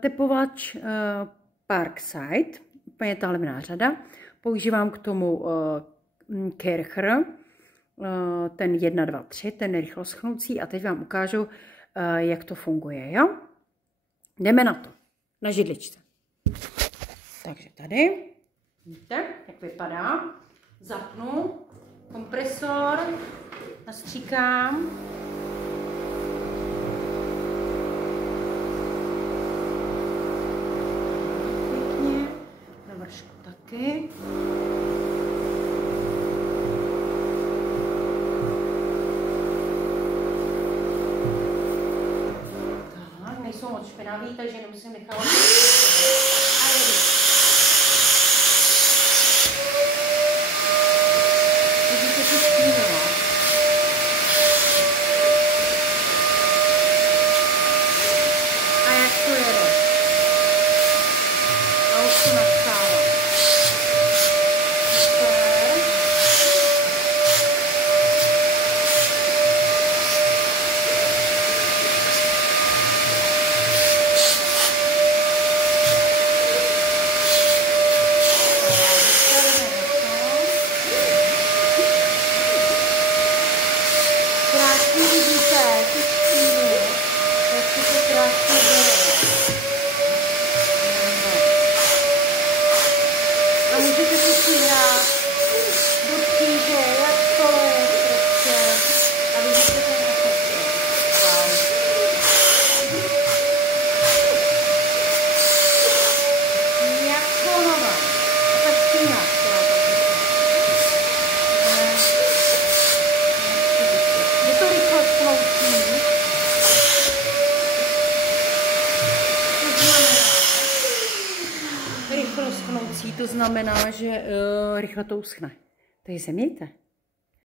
tepovač Parkside, úplně ta levná řada. Používám k tomu Kircher, ten 1, 2, 3, ten rychloschnoucí a teď vám ukážu, jak to funguje, jo? Jdeme na to, na židličce. Takže tady, vidíte, jak vypadá. Zapnu kompresor, nastříkám. Pěkně, na vršku taky. Tak, nejsou moc špinavý, takže nemusím nechávat. To znamená, že rychle to uschne. Takže se mějte.